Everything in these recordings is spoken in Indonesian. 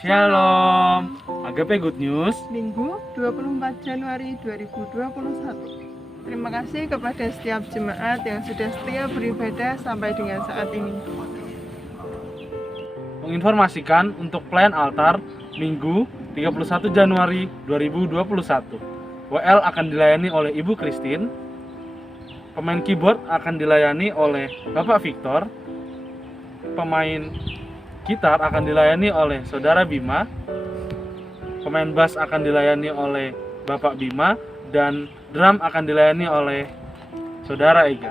Shalom. Agape Good News. Minggu 24 Januari 2021. Terima kasih kepada setiap jemaat yang sudah setia beribadah sampai dengan saat ini. Menginformasikan untuk pelayan altar Minggu 31 Januari 2021. WL akan dilayani oleh Ibu Christine. Pemain keyboard akan dilayani oleh Bapak Victor. Pemain gitar akan dilayani oleh Saudara Bima. Pemain bass akan dilayani oleh Bapak Bima, dan drum akan dilayani oleh Saudara Ega.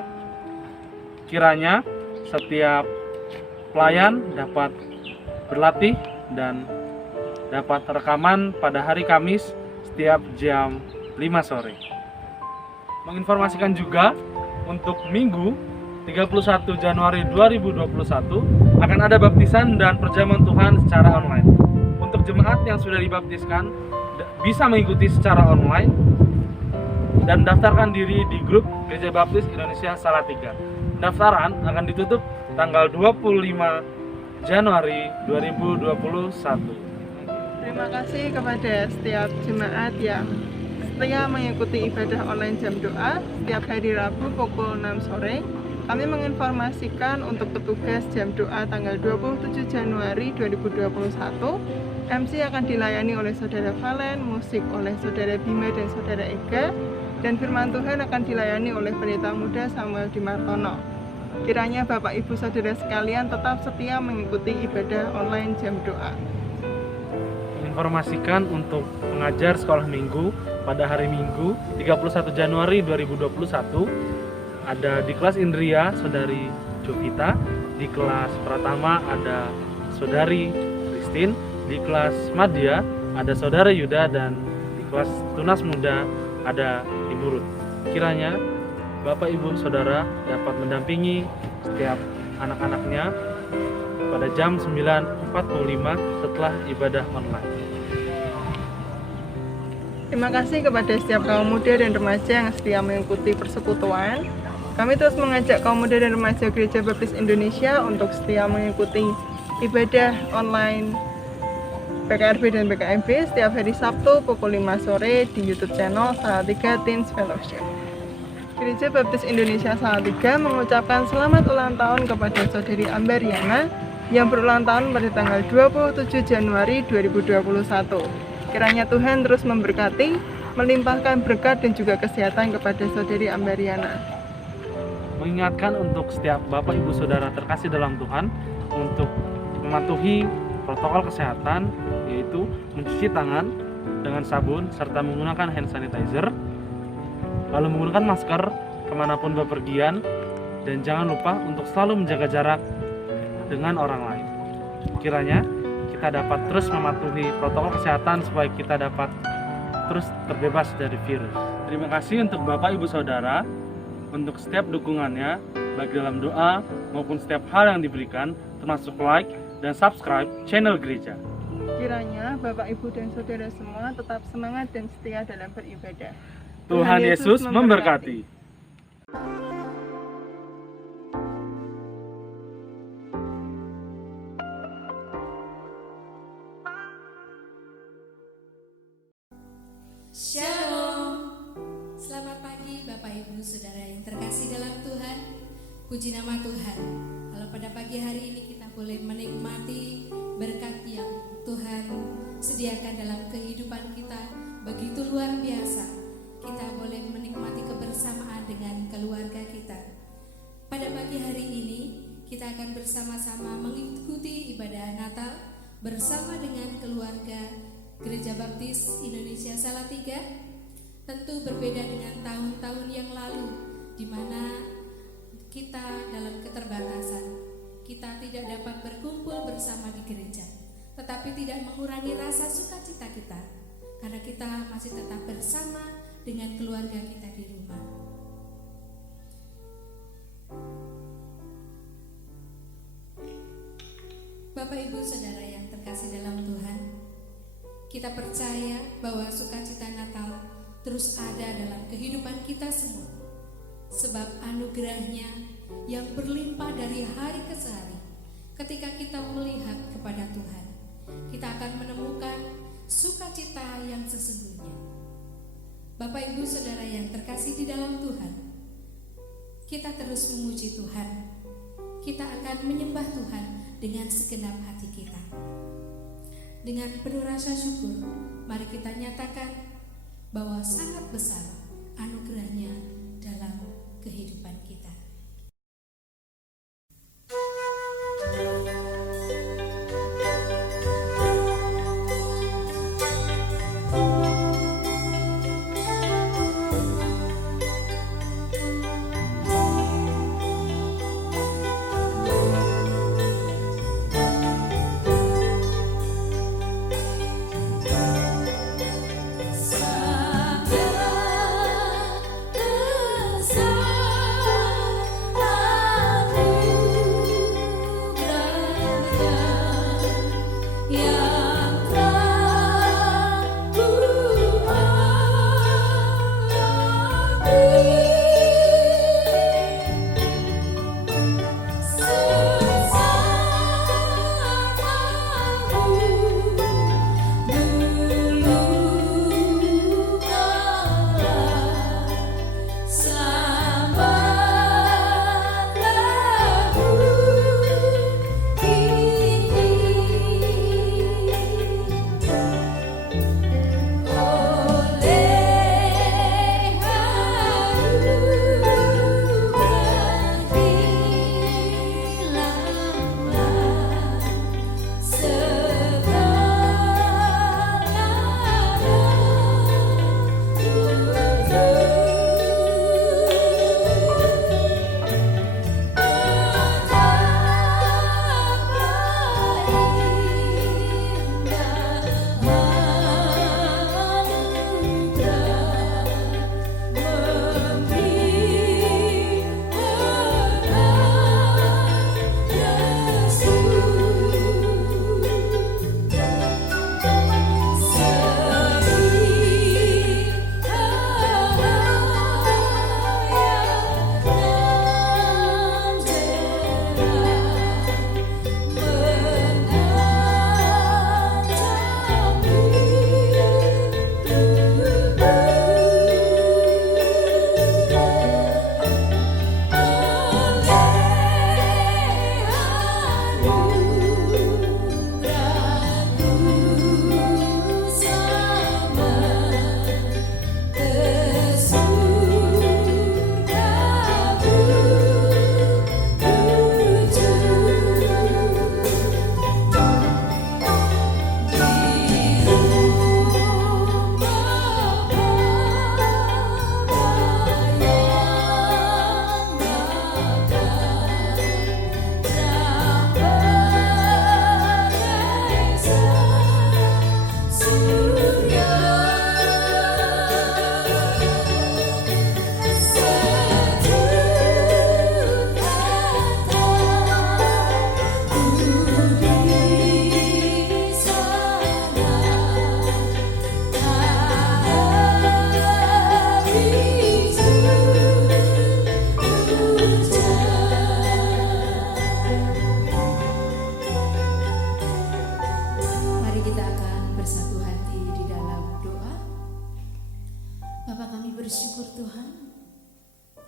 Kiranya setiap pelayan dapat berlatih dan dapat rekaman pada hari Kamis setiap jam 5 sore. Menginformasikan juga untuk Minggu 31 Januari 2021 akan ada baptisan dan perjamuan Tuhan secara online. Untuk jemaat yang sudah dibaptiskan bisa mengikuti secara online dan daftarkan diri di grup Gereja Baptis Indonesia Salatiga. Pendaftaran akan ditutup tanggal 25 Januari 2021. Terima kasih kepada setiap jemaat yang setia mengikuti ibadah online jam doa setiap hari Rabu pukul 6 sore. Kami menginformasikan untuk petugas jam doa tanggal 27 Januari 2021. MC akan dilayani oleh Saudara Valen, musik oleh Saudara Bima dan Saudara Ega, dan firman Tuhan akan dilayani oleh Pendeta Muda Samuel Dimartono. Kiranya Bapak Ibu Saudara sekalian tetap setia mengikuti ibadah online jam doa. Menginformasikan untuk pengajar sekolah minggu pada hari Minggu 31 Januari 2021 ada di kelas Indria Saudari Jovita, di kelas Pratama ada Saudari Christine, di kelas Madya ada Saudara Yuda, dan di kelas Tunas Muda ada Ibu Ruth. Kiranya Bapak Ibu Saudara dapat mendampingi setiap anak-anaknya pada jam 9.45 setelah ibadah online. Terima kasih kepada setiap kaum muda dan remaja yang setia mengikuti persekutuan. Kami terus mengajak kaum muda dan remaja Gereja Baptis Indonesia untuk setia mengikuti ibadah online PKRB dan PKMB setiap hari Sabtu pukul 5 sore di YouTube channel Salatiga Teens Fellowship. Gereja Baptis Indonesia Salatiga mengucapkan selamat ulang tahun kepada Saudari Ambariana yang berulang tahun pada tanggal 27 Januari 2021. Kiranya Tuhan terus memberkati, melimpahkan berkat dan juga kesehatan kepada Saudari Ambariana. Mengingatkan untuk setiap Bapak Ibu Saudara terkasih dalam Tuhan untuk mematuhi protokol kesehatan, yaitu mencuci tangan dengan sabun serta menggunakan hand sanitizer, lalu menggunakan masker kemanapun bepergian, dan jangan lupa untuk selalu menjaga jarak dengan orang lain. Kiranya kita dapat terus mematuhi protokol kesehatan supaya kita dapat terus terbebas dari virus. Terima kasih untuk Bapak Ibu Saudara untuk setiap dukungannya, baik dalam doa maupun setiap hal yang diberikan, termasuk like dan subscribe channel gereja. Kiranya Bapak, Ibu, dan Saudara semua tetap semangat dan setia dalam beribadah. Tuhan Yesus memberkati. Shalom. Selamat pagi Bapak Ibu Saudara yang terkasih dalam Tuhan. Puji nama Tuhan. Kalau pada pagi hari ini kita boleh menikmati berkat yang Tuhan sediakan dalam kehidupan kita, begitu luar biasa. Kita boleh menikmati kebersamaan dengan keluarga kita. Pada pagi hari ini kita akan bersama-sama mengikuti ibadah Natal bersama dengan keluarga Gereja Baptis Indonesia Salatiga. Tentu berbeda dengan tahun-tahun yang lalu, di mana kita dalam keterbatasan, kita tidak dapat berkumpul bersama di gereja, tetapi tidak mengurangi rasa sukacita kita, karena kita masih tetap bersama dengan keluarga kita di rumah. Bapak Ibu Saudara yang terkasih dalam Tuhan, kita percaya bahwa sukacita Natal terus ada dalam kehidupan kita semua, sebab anugerahnya yang berlimpah dari hari ke hari. Ketika kita melihat kepada Tuhan, kita akan sukacita yang sesungguhnya. Bapak Ibu Saudara yang terkasih di dalam Tuhan, kita terus memuji Tuhan. Kita akan menyembah Tuhan dengan segenap hati kita. Dengan penuh rasa syukur, mari kita nyatakan bahwa sangat besar anugerahnya dalam kehidupan kita.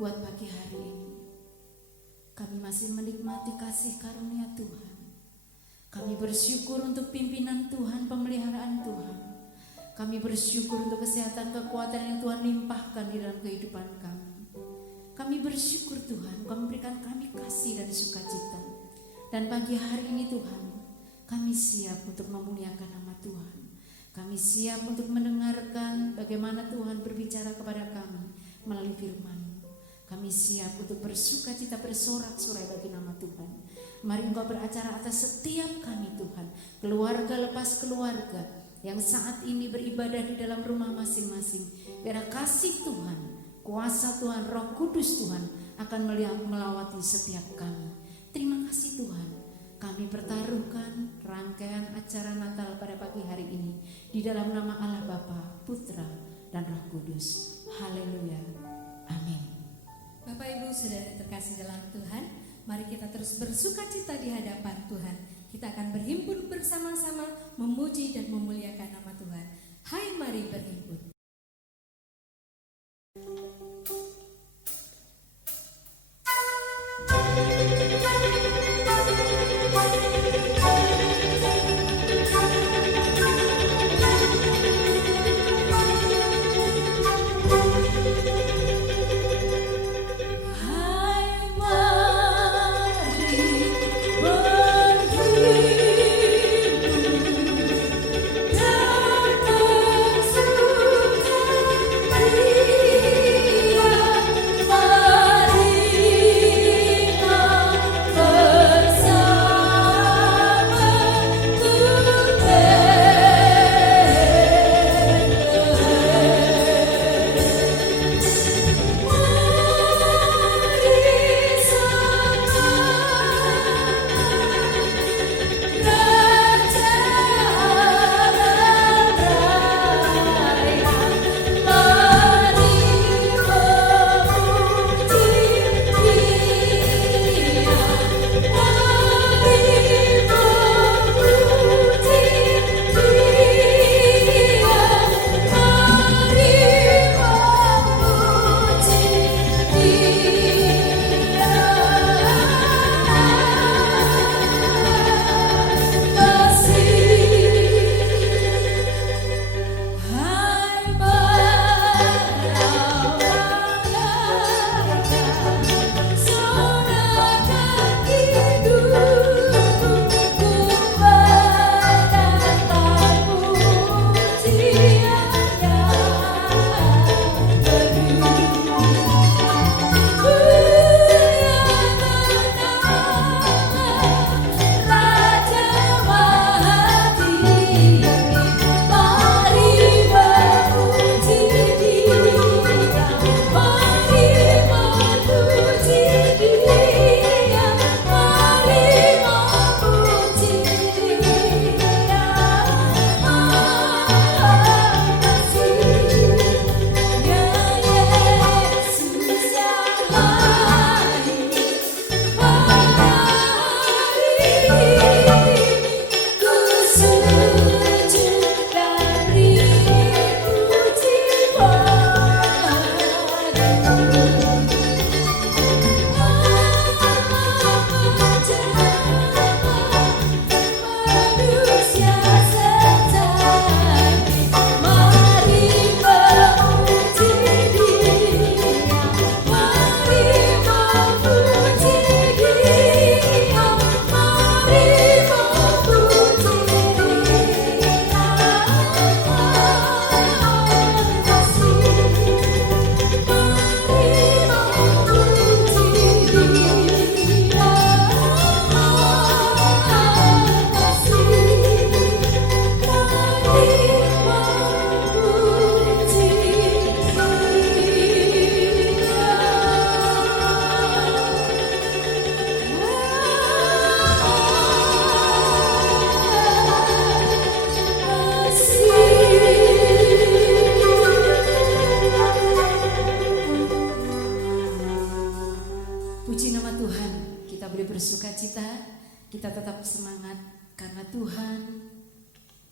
buat pagi hari ini. Kami masih menikmati kasih karunia Tuhan. Kami bersyukur untuk pimpinan Tuhan, pemeliharaan Tuhan. Kami bersyukur untuk kesehatan, kekuatan yang Tuhan limpahkan di dalam kehidupan kami. Kami bersyukur Tuhan, Kau memberikan kami kasih dan sukacita. Dan pagi hari ini Tuhan, kami siap untuk memuliakan nama Tuhan. Kami siap untuk mendengarkan bagaimana Tuhan berbicara kepada kami melalui firman. Kami siap untuk bersukacita, bersorak-sorai bagi nama Tuhan. Mari Engkau beracara atas setiap kami Tuhan, keluarga lepas keluarga yang saat ini beribadah di dalam rumah masing-masing. Biar kasih Tuhan, kuasa Tuhan, Roh Kudus Tuhan akan melawati setiap kami. Terima kasih Tuhan. Kami pertaruhkan rangkaian acara Natal pada pagi hari ini di dalam nama Allah Bapa, Putra, dan Roh Kudus. Haleluya. Amin. Bapak Ibu Saudara terkasih dalam Tuhan, mari kita terus bersukacita di hadapan Tuhan. Kita akan berhimpun bersama-sama memuji dan memuliakan nama Tuhan.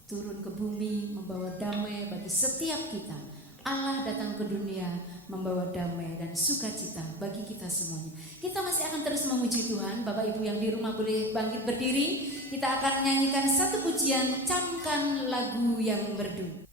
turun ke bumi membawa damai bagi setiap kita. Allah datang ke dunia membawa damai dan sukacita bagi kita semuanya. Kita masih akan terus memuji Tuhan. Bapak Ibu yang di rumah boleh bangkit berdiri. Kita akan menyanyikan satu pujian, camkan lagu yang merdu.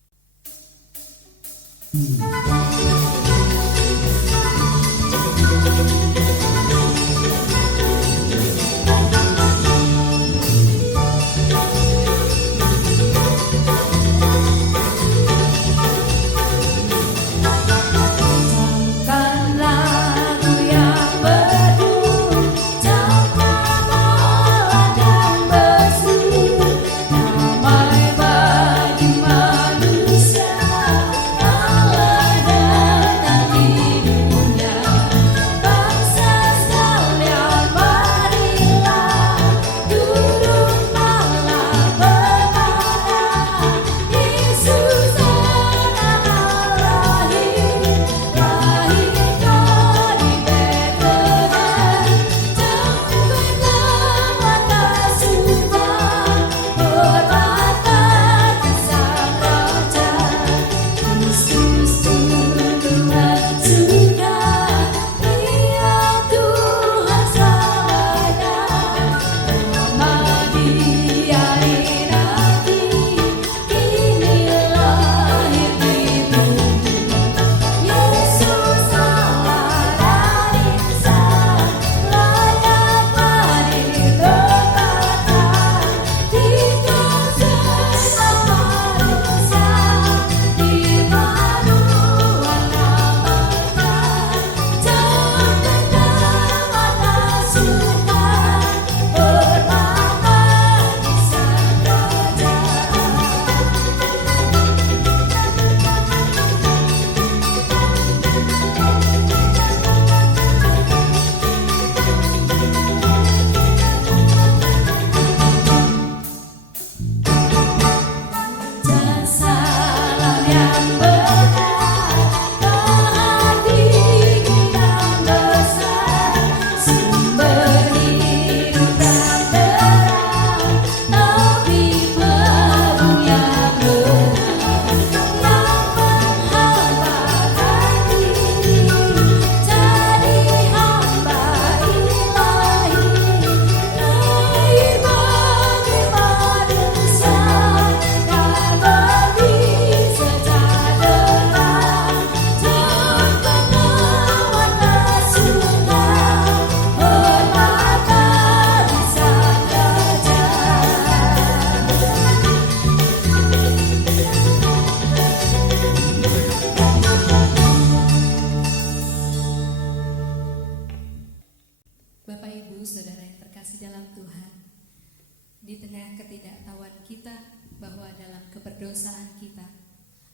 Keberdosaan kita,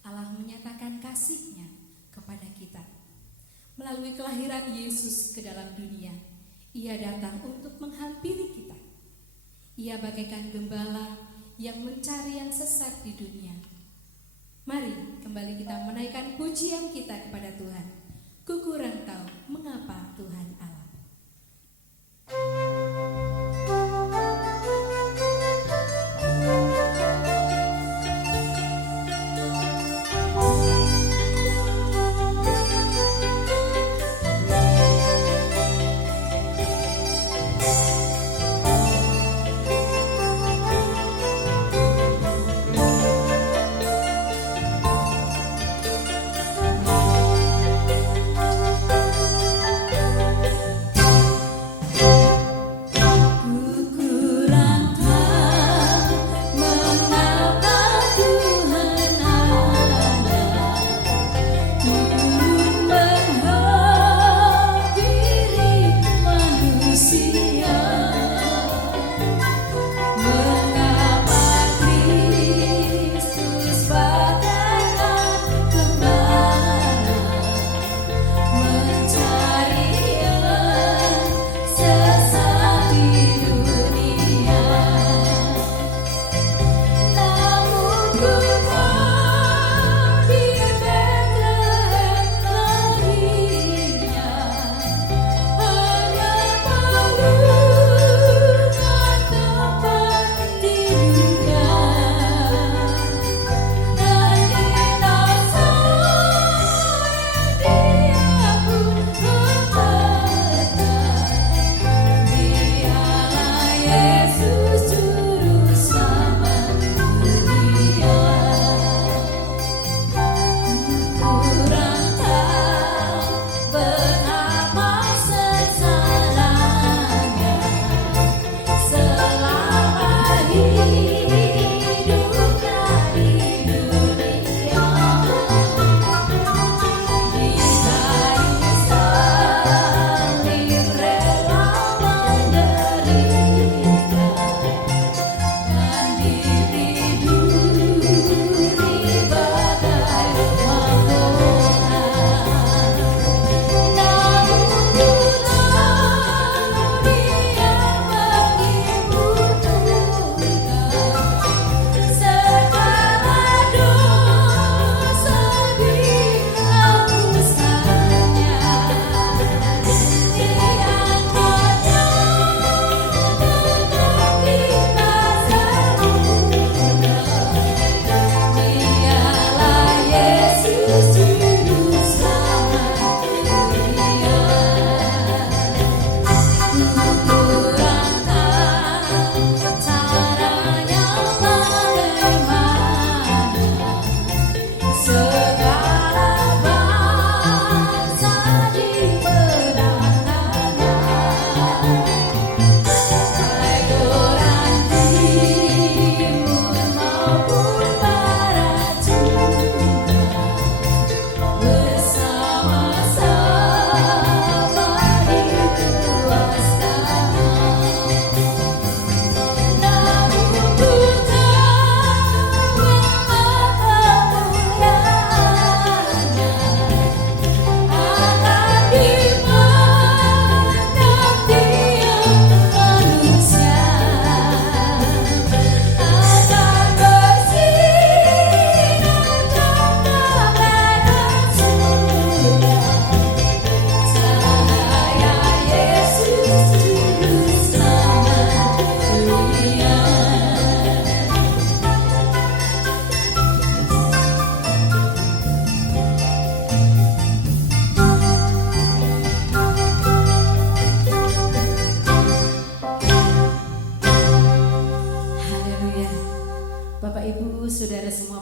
Allah menyatakan kasih-Nya kepada kita. Melalui kelahiran Yesus ke dalam dunia, Ia datang untuk menghampiri kita. Ia bagaikan gembala yang mencari yang sesat di dunia. Mari kembali kita menaikkan pujian kita kepada Tuhan. Ku kurang tahu mengapa Tuhan Allah.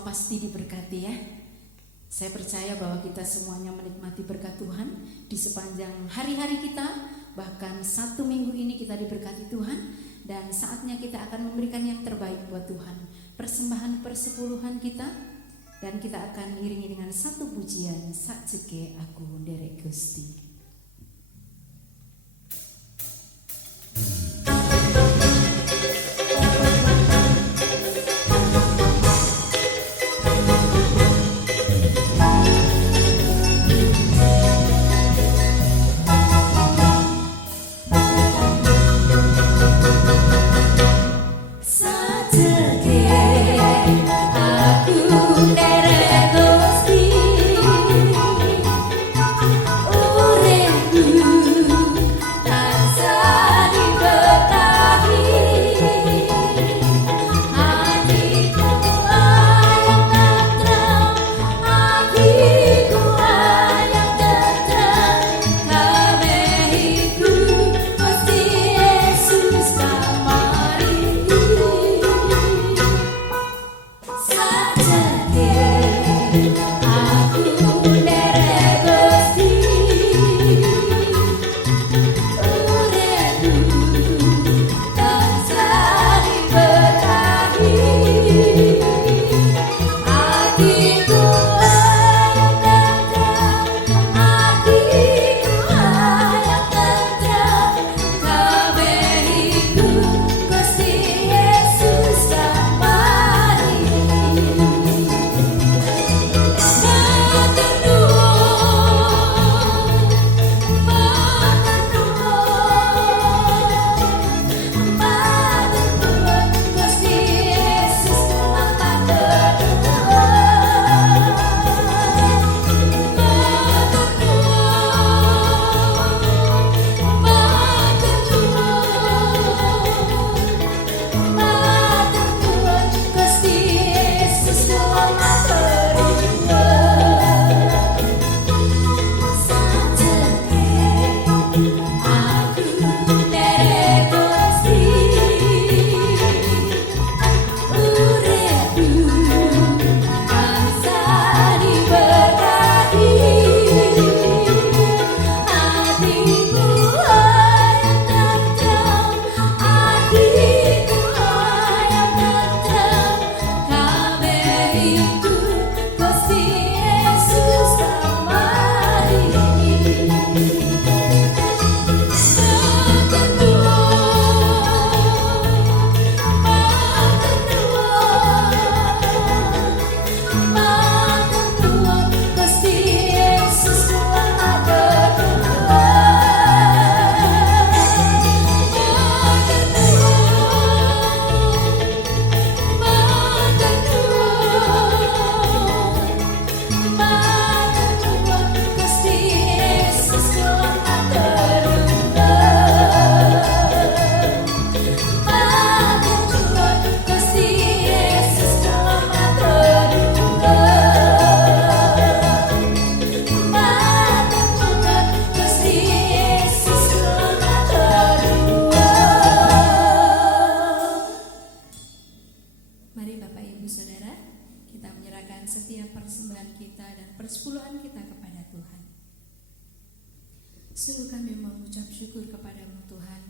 semua pasti diberkati ya. Saya percaya bahwa kita semuanya menikmati berkat Tuhan di sepanjang hari-hari kita, bahkan 1 minggu ini kita diberkati Tuhan, dan saatnya kita akan memberikan yang terbaik buat Tuhan, persembahan persepuluhan kita, dan kita akan iringi dengan satu pujian, Sajeke aku nderek Gusti. Sungguh kami mengucap syukur kepadamu Tuhan,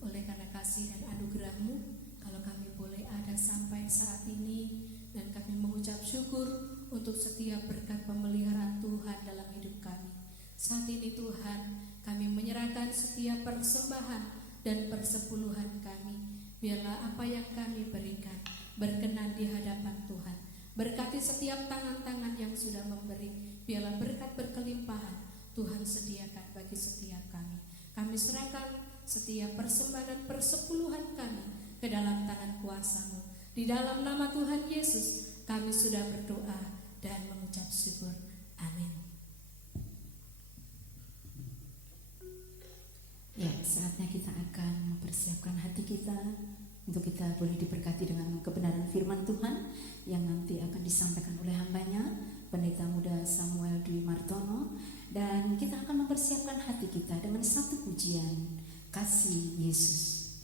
oleh karena kasih dan anugerah-Mu, kalau kami boleh ada sampai saat ini, dan kami mengucap syukur untuk setiap berkat pemeliharaan Tuhan dalam hidup kami. Saat ini Tuhan, kami menyerahkan setiap persembahan dan persepuluhan kami. Biarlah apa yang kami berikan berkenan di hadapan Tuhan. Berkati setiap tangan-tangan yang sudah memberi. Biarlah berkat berkelimpahan Tuhan sediakan bagi setiap kami. Kami serahkan setiap persembahan dan persepuluhan kami ke dalam tangan kuasa-Mu. Di dalam nama Tuhan Yesus kami sudah berdoa dan mengucap syukur. Amin. Ya, saatnya kita akan mempersiapkan hati kita untuk kita boleh diberkati dengan kebenaran firman Tuhan yang nanti akan disampaikan oleh hambanya, Pendeta Muda Samuel Dwi Martono. Dan kita akan mempersiapkan hati kita dengan satu pujian, Kasih Yesus.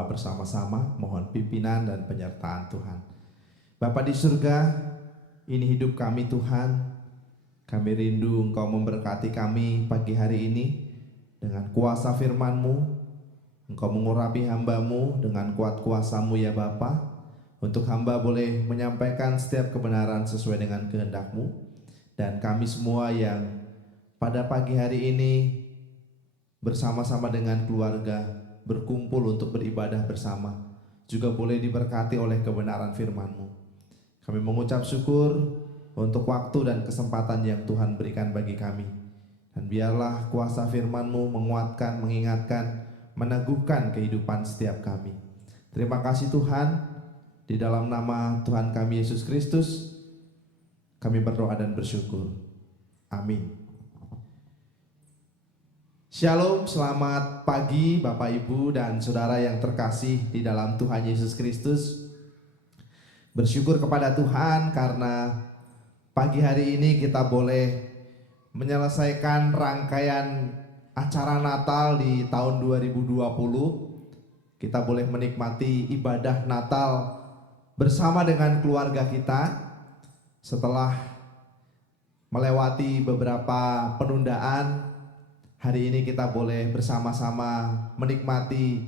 berdoa bersama-sama, mohon pimpinan dan penyertaan Tuhan. Bapa di surga, ini hidup kami Tuhan. Kami rindu Engkau memberkati kami pagi hari ini dengan kuasa firman-Mu. Engkau mengurapi hamba-Mu dengan kuat kuasa-Mu ya Bapa, untuk hamba boleh menyampaikan setiap kebenaran sesuai dengan kehendak-Mu. Dan kami semua yang pada pagi hari ini bersama-sama dengan keluarga berkumpul untuk beribadah bersama juga boleh diberkati oleh kebenaran firman-Mu. Kami mengucap syukur untuk waktu dan kesempatan yang Tuhan berikan bagi kami. Dan biarlah kuasa firman-Mu menguatkan, mengingatkan, meneguhkan kehidupan setiap kami. Terima kasih Tuhan, di dalam nama Tuhan kami Yesus Kristus kami berdoa dan bersyukur. Amin. Shalom, selamat pagi Bapak Ibu dan Saudara yang terkasih di dalam Tuhan Yesus Kristus. Bersyukur kepada Tuhan karena pagi hari ini kita boleh menyelesaikan rangkaian acara Natal di tahun 2020. Kita boleh menikmati ibadah Natal bersama dengan keluarga kita setelah melewati beberapa penundaan. Hari ini kita boleh bersama-sama menikmati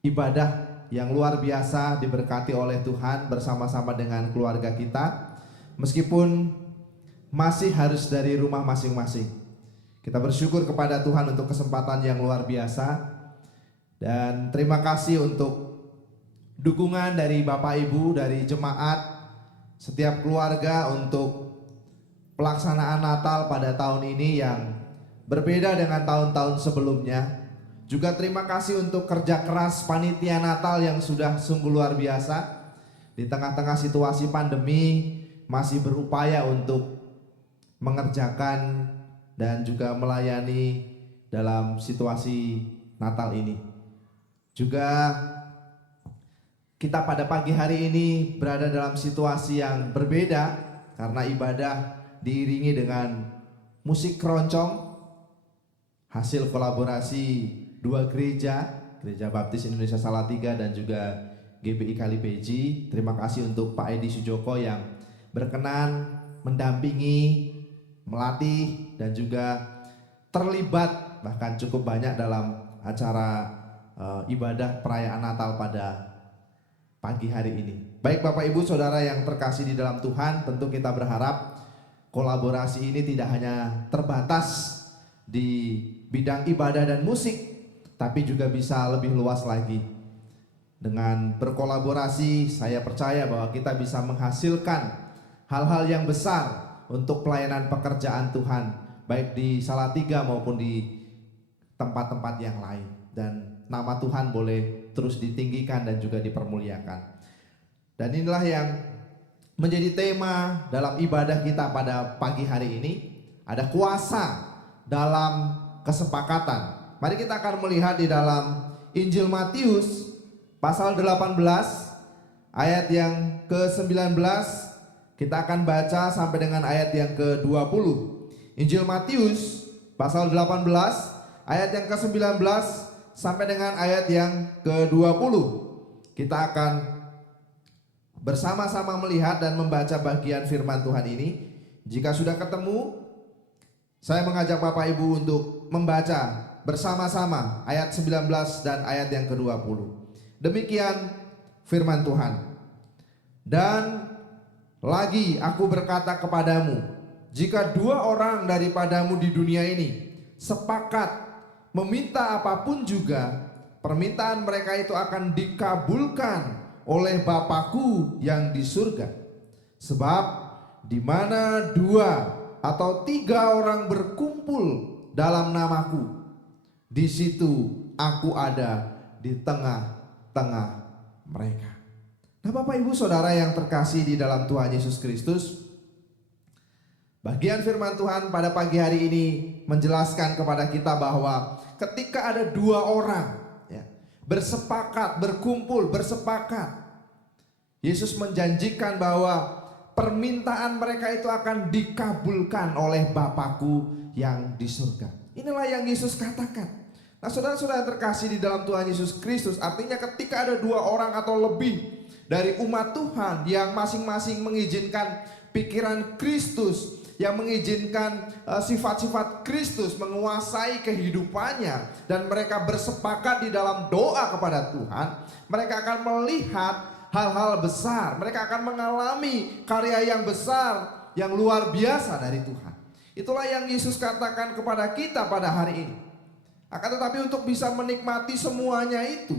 ibadah yang luar biasa diberkati oleh Tuhan bersama-sama dengan keluarga kita. Meskipun masih harus dari rumah masing-masing, kita bersyukur kepada Tuhan untuk kesempatan yang luar biasa. Dan terima kasih untuk dukungan dari Bapak Ibu, dari jemaat, setiap keluarga untuk pelaksanaan Natal pada tahun ini yang berbeda dengan tahun-tahun sebelumnya. Juga terima kasih untuk kerja keras panitia Natal yang sudah sungguh luar biasa. Di tengah-tengah situasi pandemi masih berupaya untuk mengerjakan dan juga melayani dalam situasi Natal ini. Juga kita pada pagi hari ini berada dalam situasi yang berbeda karena ibadah diiringi dengan musik keroncong, hasil kolaborasi dua gereja, Gereja Baptis Indonesia Salatiga dan juga GBI Kalipeji. Terima kasih untuk Pak Edi Sujoko yang berkenan mendampingi, melatih dan juga terlibat bahkan cukup banyak dalam acara ibadah perayaan Natal pada pagi hari ini. Baik Bapak Ibu Saudara yang terkasih di dalam Tuhan, tentu kita berharap kolaborasi ini tidak hanya terbatas di bidang ibadah dan musik, tapi juga bisa lebih luas lagi. Dengan berkolaborasi, saya percaya bahwa kita bisa menghasilkan hal-hal yang besar untuk pelayanan pekerjaan Tuhan, baik di Salatiga maupun di tempat-tempat yang lain. Dan nama Tuhan boleh terus ditinggikan dan juga dipermuliakan. Dan inilah yang menjadi tema dalam ibadah kita pada pagi hari ini. Ada kuasa dalam kesepakatan. Mari kita akan melihat di dalam Injil Matius pasal 18 ayat yang ke-19. Kita akan baca sampai dengan ayat yang ke-20. Injil Matius pasal 18 ayat yang ke-19 sampai dengan ayat yang ke-20. Kita akan bersama-sama melihat dan membaca bagian firman Tuhan ini. Jika sudah ketemu, saya mengajak Bapak Ibu untuk membaca bersama-sama ayat 19 dan ayat yang ke-20. Demikian firman Tuhan. Dan lagi aku berkata kepadamu, jika dua orang daripadamu di dunia ini sepakat meminta apapun juga, permintaan mereka itu akan dikabulkan oleh Bapakku yang di surga. Sebab di mana dua atau tiga orang berkumpul dalam namaku, di situ aku ada di tengah-tengah mereka. Nah Bapak Ibu Saudara yang terkasih di dalam Tuhan Yesus Kristus, bagian firman Tuhan pada pagi hari ini menjelaskan kepada kita bahwa ketika ada dua orang bersepakat, berkumpul, bersepakat, Yesus menjanjikan bahwa permintaan mereka itu akan dikabulkan oleh Bapakku yang di surga. Inilah yang Yesus katakan. Nah, saudara-saudara yang terkasih di dalam Tuhan Yesus Kristus, artinya ketika ada 2 orang atau lebih dari umat Tuhan yang masing-masing mengizinkan pikiran Kristus, yang mengizinkan sifat-sifat Kristus menguasai kehidupannya, dan mereka bersepakat di dalam doa kepada Tuhan, mereka akan melihat hal-hal besar, mereka akan mengalami karya yang besar, yang luar biasa dari Tuhan. Itulah yang Yesus katakan kepada kita pada hari ini. Akan tetapi untuk bisa menikmati semuanya itu,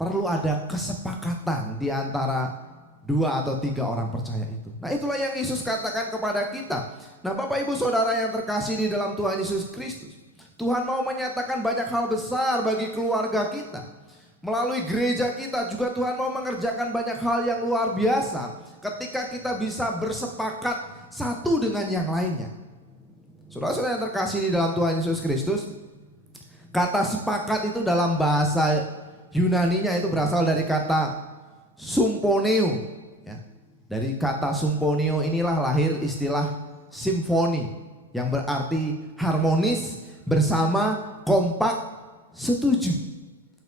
perlu ada kesepakatan di antara 2 atau 3 orang percaya itu. Nah, itulah yang Yesus katakan kepada kita. Nah, Bapak Ibu Saudara yang terkasih di dalam Tuhan Yesus Kristus, Tuhan mau menyatakan banyak hal besar bagi keluarga kita. Melalui gereja kita juga Tuhan mau mengerjakan banyak hal yang luar biasa ketika kita bisa bersepakat satu dengan yang lainnya. Saudara-saudara yang terkasih di dalam Tuhan Yesus Kristus, kata sepakat itu dalam bahasa Yunaninya itu berasal dari kata symphoneo, ya. Dari kata symphoneo inilah lahir istilah simfoni, yang berarti harmonis, bersama, kompak, setuju.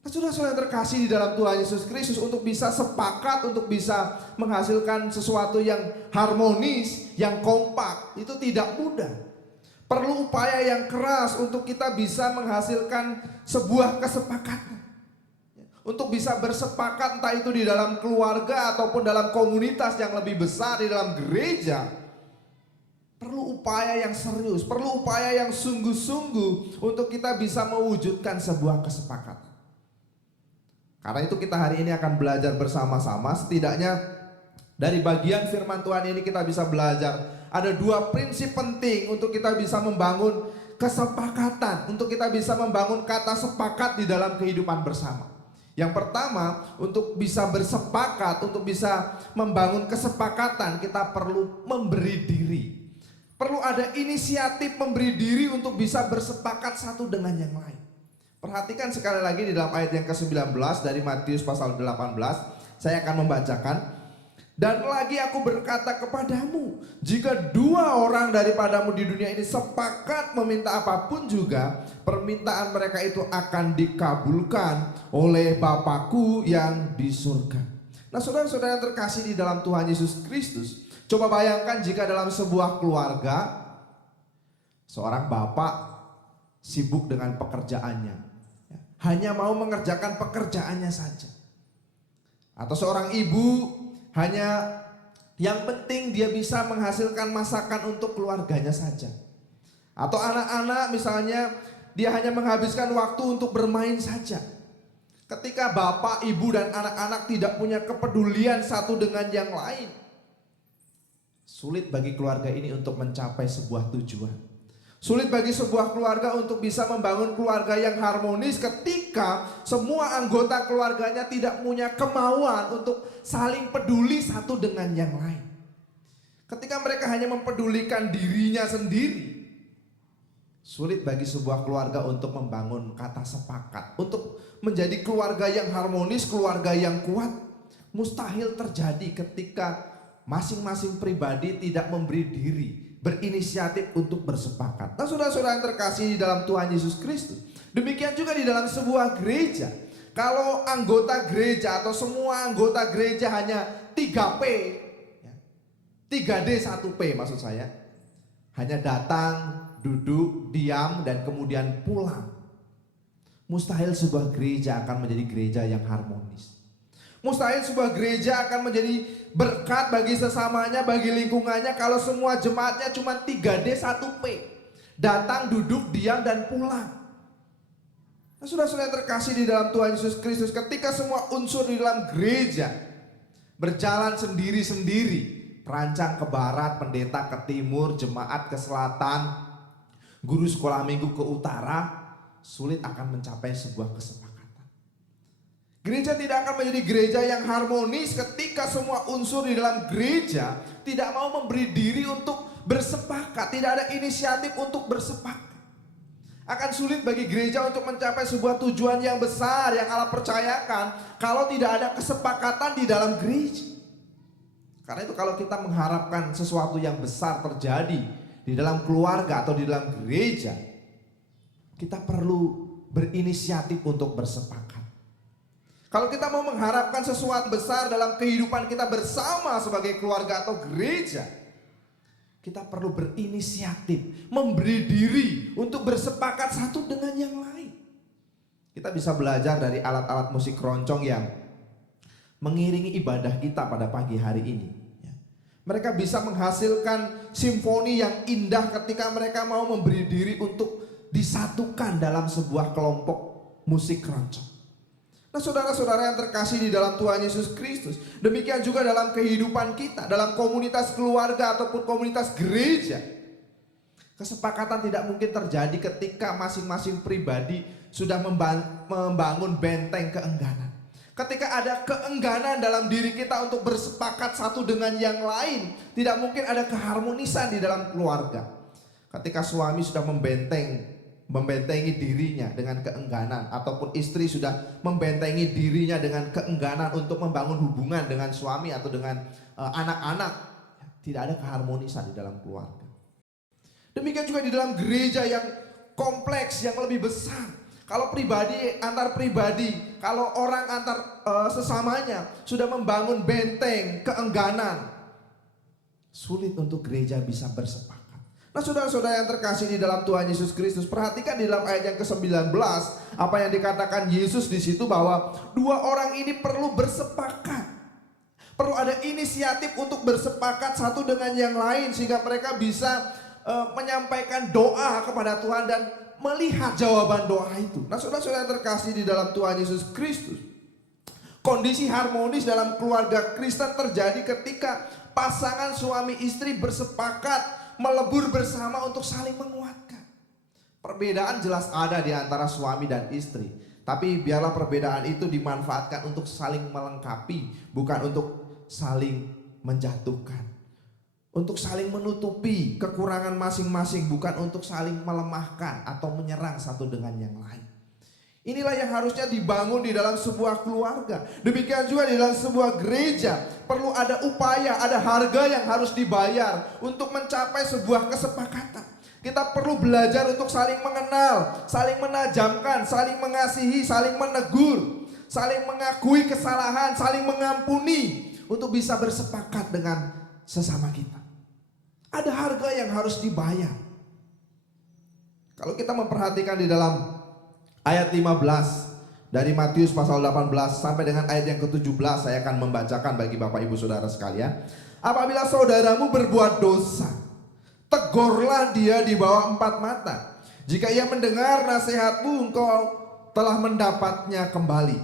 Nah, saudara-saudara yang terkasih di dalam Tuhan Yesus Kristus, untuk bisa sepakat, untuk bisa menghasilkan sesuatu yang harmonis, yang kompak, itu tidak mudah. Perlu upaya yang keras untuk kita bisa menghasilkan sebuah kesepakatan. Untuk bisa bersepakat, entah itu di dalam keluarga ataupun dalam komunitas yang lebih besar, di dalam gereja, perlu upaya yang serius, perlu upaya yang sungguh-sungguh untuk kita bisa mewujudkan sebuah kesepakatan. Karena itu kita hari ini akan belajar bersama-sama, setidaknya dari bagian firman Tuhan ini kita bisa belajar ada 2 prinsip penting untuk kita bisa membangun kesepakatan, untuk kita bisa membangun kata sepakat di dalam kehidupan bersama. Yang pertama, untuk bisa bersepakat, untuk bisa membangun kesepakatan, kita perlu memberi diri. Perlu ada inisiatif memberi diri untuk bisa bersepakat satu dengan yang lain. Perhatikan sekali lagi di dalam ayat yang ke-19 dari Matius pasal 18. Saya akan membacakan. Dan lagi aku berkata kepadamu, jika 2 orang daripadamu di dunia ini sepakat meminta apapun juga, permintaan mereka itu akan dikabulkan oleh Bapakku yang di surga. Nah, saudara-saudara yang terkasih di dalam Tuhan Yesus Kristus, coba bayangkan jika dalam sebuah keluarga, seorang bapak sibuk dengan pekerjaannya, hanya mau mengerjakan pekerjaannya saja. Atau seorang ibu hanya yang penting dia bisa menghasilkan masakan untuk keluarganya saja. Atau anak-anak misalnya dia hanya menghabiskan waktu untuk bermain saja. Ketika bapak, ibu dan anak-anak tidak punya kepedulian satu dengan yang lain, sulit bagi keluarga ini untuk mencapai sebuah tujuan. Sulit bagi sebuah keluarga untuk bisa membangun keluarga yang harmonis ketika semua anggota keluarganya tidak punya kemauan untuk saling peduli satu dengan yang lain. Ketika mereka hanya mempedulikan dirinya sendiri, sulit bagi sebuah keluarga untuk membangun kata sepakat, untuk menjadi keluarga yang harmonis, keluarga yang kuat. Mustahil terjadi ketika masing-masing pribadi tidak memberi diri, berinisiatif untuk bersepakat. Nah, saudara-saudara yang terkasih di dalam Tuhan Yesus Kristus, demikian juga di dalam sebuah gereja. Kalau anggota gereja atau semua anggota gereja hanya 3P, 3D 1P maksud saya, hanya datang, duduk, diam, dan kemudian pulang, mustahil sebuah gereja akan menjadi gereja yang harmonis. Mustahil sebuah gereja akan menjadi berkat bagi sesamanya, bagi lingkungannya, kalau semua jemaatnya cuma 3D 1P. Datang, duduk, diam, dan pulang. Nah, saudara-saudara yang terkasih di dalam Tuhan Yesus Kristus, ketika semua unsur di dalam gereja berjalan sendiri-sendiri, perancang ke barat, pendeta ke timur, jemaat ke selatan, guru sekolah minggu ke utara, sulit akan mencapai sebuah kesepakatan. Gereja tidak akan menjadi gereja yang harmonis ketika semua unsur di dalam gereja tidak mau memberi diri untuk bersepakat, tidak ada inisiatif untuk bersepakat. Akan sulit bagi gereja untuk mencapai sebuah tujuan yang besar yang Allah percayakan kalau tidak ada kesepakatan di dalam gereja. Karena itu kalau kita mengharapkan sesuatu yang besar terjadi di dalam keluarga atau di dalam gereja, kita perlu berinisiatif untuk bersepakat. Kalau kita mau mengharapkan sesuatu besar dalam kehidupan kita bersama sebagai keluarga atau gereja, kita perlu berinisiatif, memberi diri untuk bersepakat satu dengan yang lain. Kita bisa belajar dari alat-alat musik keroncong yang mengiringi ibadah kita pada pagi hari ini. Mereka bisa menghasilkan simfoni yang indah ketika mereka mau memberi diri untuk disatukan dalam sebuah kelompok musik keroncong. Nah, saudara-saudara yang terkasih di dalam Tuhan Yesus Kristus, demikian juga dalam kehidupan kita, dalam komunitas keluarga ataupun komunitas gereja. Kesepakatan tidak mungkin terjadi ketika masing-masing pribadi sudah membangun benteng keengganan. Ketika ada keengganan dalam diri kita untuk bersepakat satu dengan yang lain, tidak mungkin ada keharmonisan di dalam keluarga. Ketika suami sudah membentengi dirinya dengan keengganan, ataupun istri sudah membentengi dirinya dengan keengganan untuk membangun hubungan dengan suami atau dengan anak-anak, tidak ada keharmonisan di dalam keluarga. Demikian juga di dalam gereja yang kompleks, yang lebih besar. Kalau pribadi antar pribadi, kalau orang antar sesamanya sudah membangun benteng keengganan, sulit untuk gereja bisa bersepakat. Nah, saudara-saudara yang terkasih di dalam Tuhan Yesus Kristus, perhatikan di dalam ayat yang ke-19 apa yang dikatakan Yesus di situ, bahwa dua orang ini perlu bersepakat. Perlu ada inisiatif untuk bersepakat satu dengan yang lain sehingga mereka bisa menyampaikan doa kepada Tuhan dan melihat jawaban doa itu. Nah, saudara-saudara yang terkasih di dalam Tuhan Yesus Kristus, kondisi harmonis dalam keluarga Kristen terjadi ketika pasangan suami istri bersepakat melebur bersama untuk saling menguatkan. Perbedaan jelas ada di antara suami dan istri, tapi biarlah perbedaan itu dimanfaatkan untuk saling melengkapi, bukan untuk saling menjatuhkan. Untuk saling menutupi kekurangan masing-masing, bukan untuk saling melemahkan atau menyerang satu dengan yang lain. Inilah yang harusnya dibangun di dalam sebuah keluarga. Demikian juga di dalam sebuah gereja. Perlu ada upaya, ada harga yang harus dibayar untuk mencapai sebuah kesepakatan. Kita perlu belajar untuk saling mengenal, saling menajamkan, saling mengasihi, saling menegur, saling mengakui kesalahan, saling mengampuni, untuk bisa bersepakat dengan sesama kita. Ada harga yang harus dibayar. Kalau kita memperhatikan di dalam ayat 15 dari Matius pasal 18 sampai dengan ayat yang ke-17, saya akan membacakan bagi Bapak Ibu Saudara sekalian. Apabila saudaramu berbuat dosa, tegurlah dia di bawah 4 mata. Jika ia mendengar nasihatmu, engkau telah mendapatnya kembali.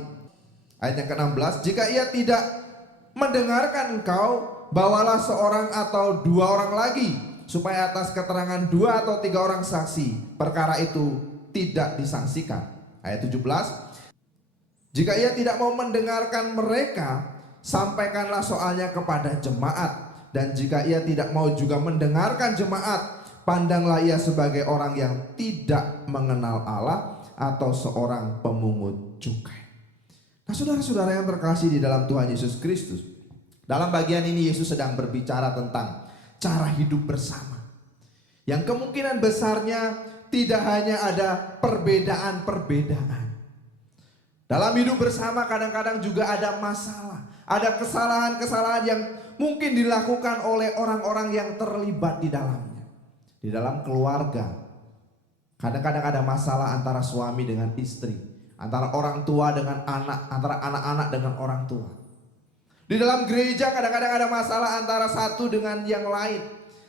Ayat yang ke-16, jika ia tidak mendengarkan engkau, bawalah seorang atau dua orang lagi, supaya atas keterangan 2 atau 3 orang saksi perkara itu tidak disangsikan. Ayat 17, jika ia tidak mau mendengarkan mereka, sampaikanlah soalnya kepada jemaat. Dan jika ia tidak mau juga mendengarkan jemaat, pandanglah ia sebagai orang yang tidak mengenal Allah atau seorang pemungut cukai. Nah, saudara-saudara yang terkasih di dalam Tuhan Yesus Kristus, dalam bagian ini Yesus sedang berbicara tentang cara hidup bersama, yang kemungkinan besarnya tidak hanya ada perbedaan-perbedaan. Dalam hidup bersama kadang-kadang juga ada masalah, ada kesalahan-kesalahan yang mungkin dilakukan oleh orang-orang yang terlibat di dalamnya. Di dalam keluarga, kadang-kadang ada masalah antara suami dengan istri, antara orang tua dengan anak, antara anak-anak dengan orang tua. Di dalam gereja kadang-kadang ada masalah antara satu dengan yang lain,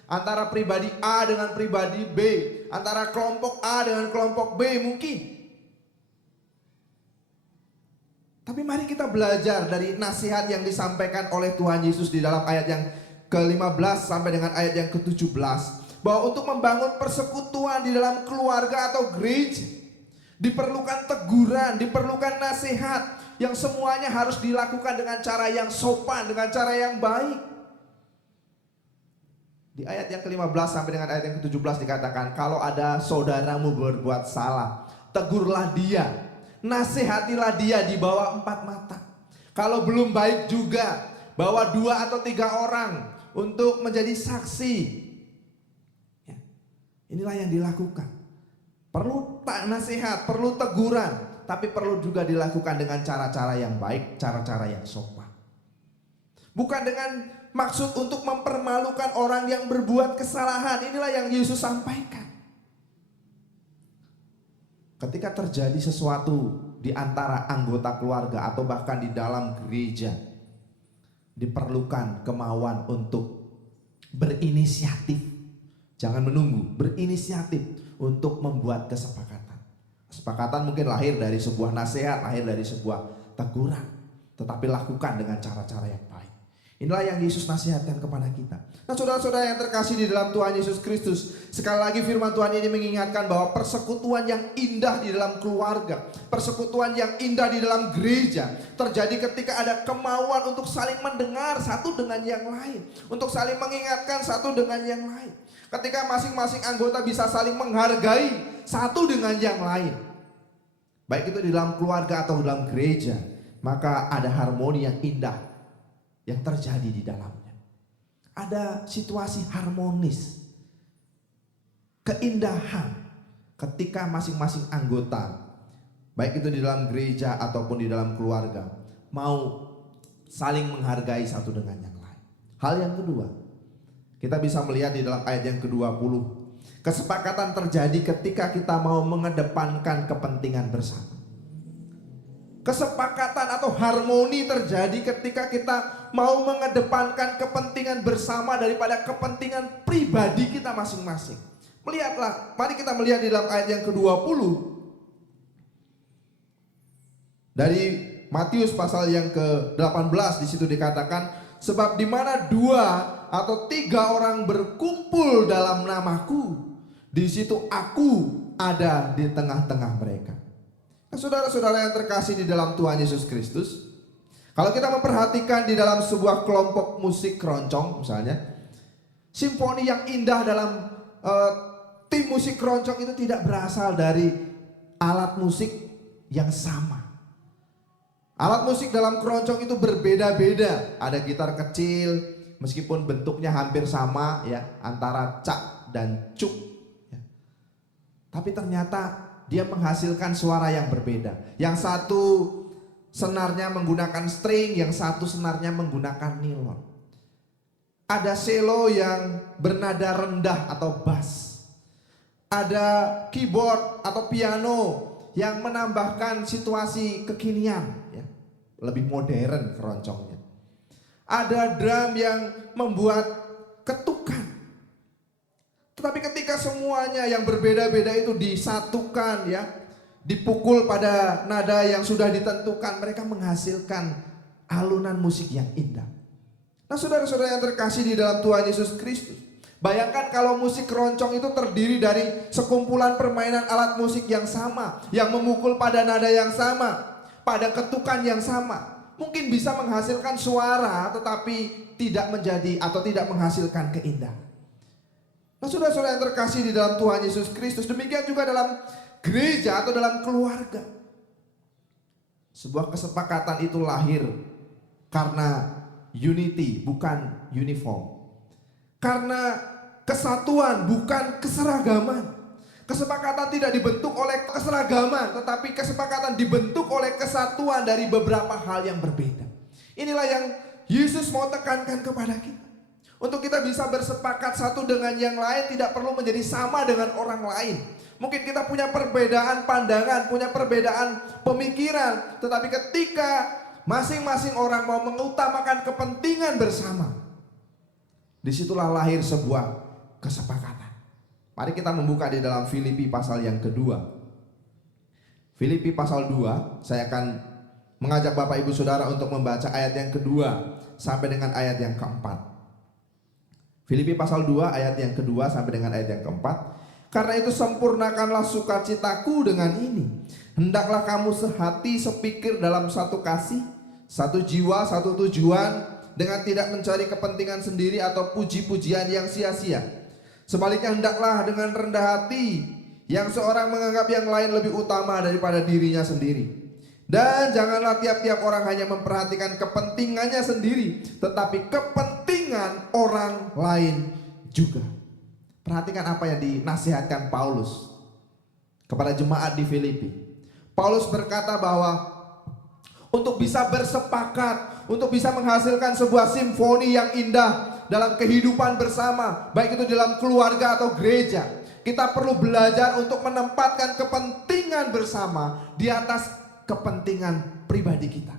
antara pribadi A dengan pribadi B, antara kelompok A dengan kelompok B mungkin. Tapi mari kita belajar dari nasihat yang disampaikan oleh Tuhan Yesus di dalam ayat yang ke-15 sampai dengan ayat yang ke-17, bahwa untuk membangun persekutuan di dalam keluarga atau gereja diperlukan teguran, diperlukan nasihat yang semuanya harus dilakukan dengan cara yang sopan, dengan cara yang baik. Di ayat yang ke-15 sampai dengan ayat yang ke-17 dikatakan, kalau ada saudaramu berbuat salah, tegurlah dia, nasihatilah dia di bawah 4 mata. Kalau belum baik juga, bawa 2 atau 3 orang untuk menjadi saksi. Ya, inilah yang dilakukan. Perlu nasihat, perlu teguran, tapi perlu juga dilakukan dengan cara-cara yang baik, cara-cara yang sopan. Bukan dengan maksud untuk mempermalukan orang yang berbuat kesalahan. Inilah yang Yesus sampaikan. Ketika terjadi sesuatu di antara anggota keluarga atau bahkan di dalam gereja, diperlukan kemauan untuk berinisiatif. Jangan menunggu, berinisiatif untuk membuat kesepakatan. Kesepakatan mungkin lahir dari sebuah nasihat, lahir dari sebuah teguran, tetapi lakukan dengan cara-cara yang baik. Inilah yang Yesus nasihatkan kepada kita. Nah, saudara-saudara yang terkasih di dalam Tuhan Yesus Kristus, sekali lagi firman Tuhan ini mengingatkan bahwa persekutuan yang indah di dalam keluarga, persekutuan yang indah di dalam gereja terjadi ketika ada kemauan untuk saling mendengar satu dengan yang lain, untuk saling mengingatkan satu dengan yang lain. Ketika masing-masing anggota bisa saling menghargai satu dengan yang lain, baik itu di dalam keluarga atau dalam gereja, maka ada harmoni yang indah yang terjadi di dalamnya. Ada situasi harmonis, keindahan ketika masing-masing anggota, baik itu di dalam gereja ataupun di dalam keluarga, mau saling menghargai satu dengan yang lain. Hal yang kedua, kita bisa melihat di dalam ayat yang ke-20, kesepakatan terjadi ketika kita mau mengedepankan kepentingan bersama. Kesepakatan atau harmoni terjadi ketika kita mau mengedepankan kepentingan bersama daripada kepentingan pribadi kita masing-masing. Melihatlah, mari kita melihat di dalam ayat yang ke-20 dari Matius pasal yang ke-18. Di situ dikatakan, sebab di mana 2 atau 3 orang berkumpul dalam namaku, di situ aku ada di tengah-tengah mereka. Nah, saudara-saudara yang terkasih di dalam Tuhan Yesus Kristus, kalau kita memperhatikan di dalam sebuah kelompok musik keroncong misalnya, simfoni yang indah dalam tim musik keroncong itu tidak berasal dari alat musik yang sama. Alat musik dalam keroncong itu berbeda-beda. Ada gitar kecil, meskipun bentuknya hampir sama ya, antara cak dan cuk ya. Tapi ternyata dia menghasilkan suara yang berbeda. Yang satu senarnya menggunakan string, yang satu senarnya menggunakan nilon. Ada cello yang bernada rendah atau bass. Ada keyboard atau piano yang menambahkan situasi kekinian ya, lebih modern keroncongnya. Ada drum yang membuat ketukan. Tetapi ketika semuanya yang berbeda-beda itu disatukan ya, dipukul pada nada yang sudah ditentukan, mereka menghasilkan alunan musik yang indah. Nah, saudara-saudara yang terkasih di dalam Tuhan Yesus Kristus, bayangkan kalau musik keroncong itu terdiri dari sekumpulan permainan alat musik yang sama, yang memukul pada nada yang sama, pada ketukan yang sama. Mungkin bisa menghasilkan suara tetapi tidak menjadi atau tidak menghasilkan keindahan. Nah, saudara-saudara yang terkasih di dalam Tuhan Yesus Kristus, demikian juga dalam gereja atau dalam keluarga. Sebuah kesepakatan itu lahir karena unity, bukan uniform. Karena kesatuan, bukan keseragaman. Kesepakatan tidak dibentuk oleh keseragaman, tetapi kesepakatan dibentuk oleh kesatuan dari beberapa hal yang berbeda. Inilah yang Yesus mau tekankan kepada kita. Untuk kita bisa bersepakat satu dengan yang lain, tidak perlu menjadi sama dengan orang lain. Mungkin kita punya perbedaan pandangan, punya perbedaan pemikiran, tetapi ketika masing-masing orang mau mengutamakan kepentingan bersama, disitulah lahir sebuah kesepakatan. Mari kita membuka di dalam Filipi pasal yang kedua. Filipi pasal 2, saya akan mengajak Bapak Ibu Saudara untuk membaca ayat yang kedua sampai dengan ayat yang keempat. Filipi pasal 2 ayat yang kedua sampai dengan ayat yang keempat. Karena itu sempurnakanlah sukacitaku dengan ini. Hendaklah kamu sehati sepikir dalam satu kasih, satu jiwa, satu tujuan, dengan tidak mencari kepentingan sendiri atau puji-pujian yang sia-sia. Sebaliknya hendaklah dengan rendah hati, yang seorang menganggap yang lain lebih utama daripada dirinya sendiri. Dan janganlah tiap-tiap orang hanya memperhatikan kepentingannya sendiri, tetapi kepentingan orang lain juga. Perhatikan apa yang dinasihatkan Paulus. kepada jemaat di Filipi. Paulus berkata bahwa untuk bisa bersepakat, untuk bisa menghasilkan sebuah simfoni yang indah dalam kehidupan bersama, baik itu dalam keluarga atau gereja, kita perlu belajar untuk menempatkan kepentingan bersama di atas kepentingan pribadi kita.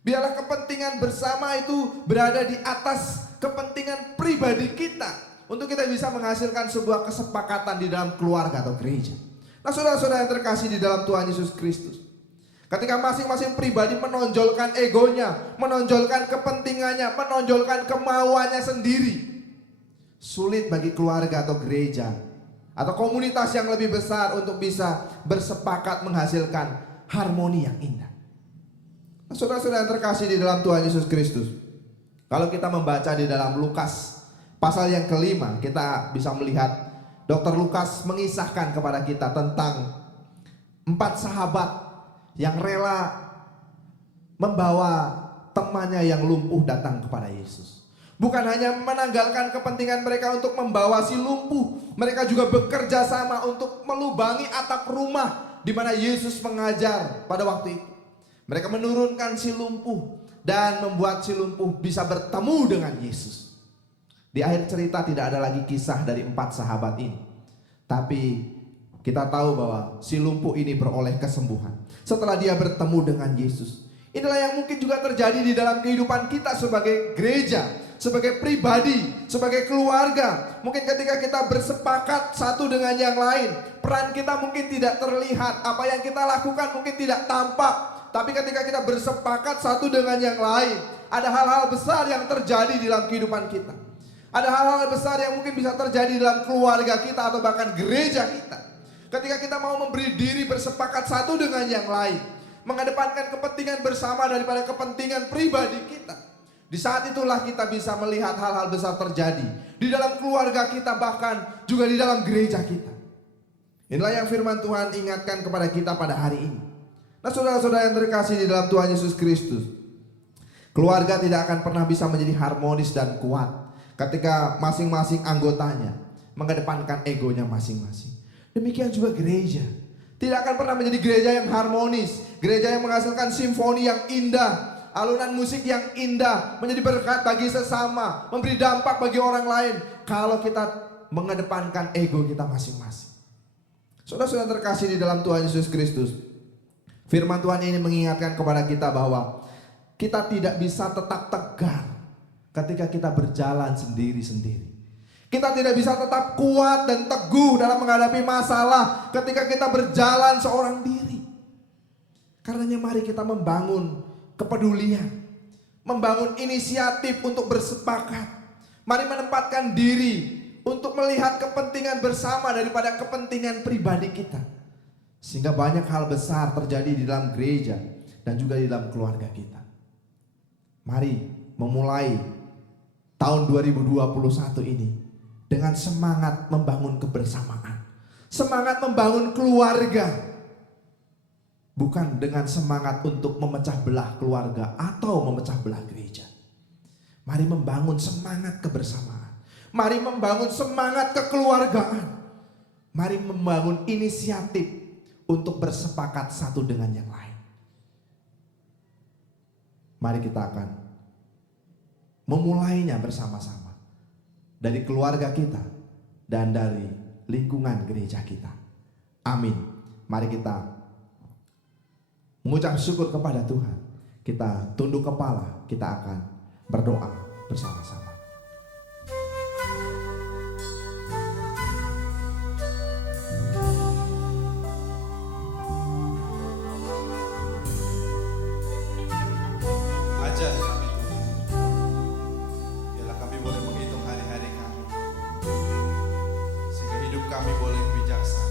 Biarlah kepentingan bersama itu berada di atas kepentingan pribadi kita, untuk kita bisa menghasilkan sebuah kesepakatan di dalam keluarga atau gereja. Nah, saudara-saudara yang terkasih di dalam Tuhan Yesus Kristus, ketika masing-masing pribadi menonjolkan egonya, menonjolkan kepentingannya, menonjolkan kemauannya sendiri, sulit bagi keluarga atau gereja atau komunitas yang lebih besar untuk bisa bersepakat menghasilkan harmoni yang indah. Nah, saudara-saudara yang terkasih di dalam Tuhan Yesus Kristus, kalau kita membaca di dalam Lukas pasal yang kelima, kita bisa melihat Dr. Lukas mengisahkan kepada kita tentang 4 sahabat yang rela membawa temannya yang lumpuh datang kepada Yesus. Bukan hanya menanggalkan kepentingan mereka untuk membawa si lumpuh, mereka juga bekerja sama untuk melubangi atap rumah di mana Yesus mengajar pada waktu itu. Mereka menurunkan si lumpuh dan membuat si lumpuh bisa bertemu dengan Yesus. Di akhir cerita tidak ada lagi kisah dari 4 sahabat ini, tapi kita tahu bahwa si lumpuh ini beroleh kesembuhan setelah dia bertemu dengan Yesus. Inilah yang mungkin juga terjadi di dalam kehidupan kita sebagai gereja, sebagai pribadi, sebagai keluarga. Mungkin ketika kita bersepakat satu dengan yang lain, peran kita mungkin tidak terlihat, apa yang kita lakukan mungkin tidak tampak. Tapi ketika kita bersepakat satu dengan yang lain, ada hal-hal besar yang terjadi di dalam kehidupan kita. Ada hal-hal besar yang mungkin bisa terjadi dalam keluarga kita atau bahkan gereja kita. Ketika kita mau memberi diri bersepakat satu dengan yang lain, mengedepankan kepentingan bersama daripada kepentingan pribadi kita, di saat itulah kita bisa melihat hal-hal besar terjadi di dalam keluarga kita, bahkan juga di dalam gereja kita. Inilah yang firman Tuhan ingatkan kepada kita pada hari ini. Nah, saudara-saudara yang terkasih di dalam Tuhan Yesus Kristus, keluarga tidak akan pernah bisa menjadi harmonis dan kuat ketika masing-masing anggotanya mengedepankan egonya masing-masing. Demikian juga gereja tidak akan pernah menjadi gereja yang harmonis, gereja yang menghasilkan simfoni yang indah, alunan musik yang indah, menjadi berkat bagi sesama, memberi dampak bagi orang lain, kalau kita mengedepankan ego kita masing-masing. Saudara-saudara terkasih di dalam Tuhan Yesus Kristus, firman Tuhan ini mengingatkan kepada kita bahwa kita tidak bisa tetap tegar ketika kita berjalan sendiri-sendiri. Kita tidak bisa tetap kuat dan teguh dalam menghadapi masalah ketika kita berjalan seorang diri. Karenanya mari kita membangun kepedulian, membangun inisiatif untuk bersepakat. Mari menempatkan diri untuk melihat kepentingan bersama daripada kepentingan pribadi kita. Sehingga banyak hal besar terjadi di dalam gereja dan juga di dalam keluarga kita. Mari memulai tahun 2021 ini dengan semangat membangun kebersamaan, semangat membangun keluarga, bukan dengan semangat untuk memecah belah keluarga atau memecah belah gereja. Mari membangun semangat kebersamaan, mari membangun semangat kekeluargaan, mari membangun inisiatif untuk bersepakat satu dengan yang lain. Mari kita akan memulainya bersama-sama dari keluarga kita dan dari lingkungan gereja kita. Amin. Mari kita mengucap syukur kepada Tuhan. Kita tunduk kepala, kita akan berdoa bersama-sama. Ajar kami Tuhan, biarlah kami boleh menghitung hari-hari kami, sehingga hidup kami boleh bijaksana.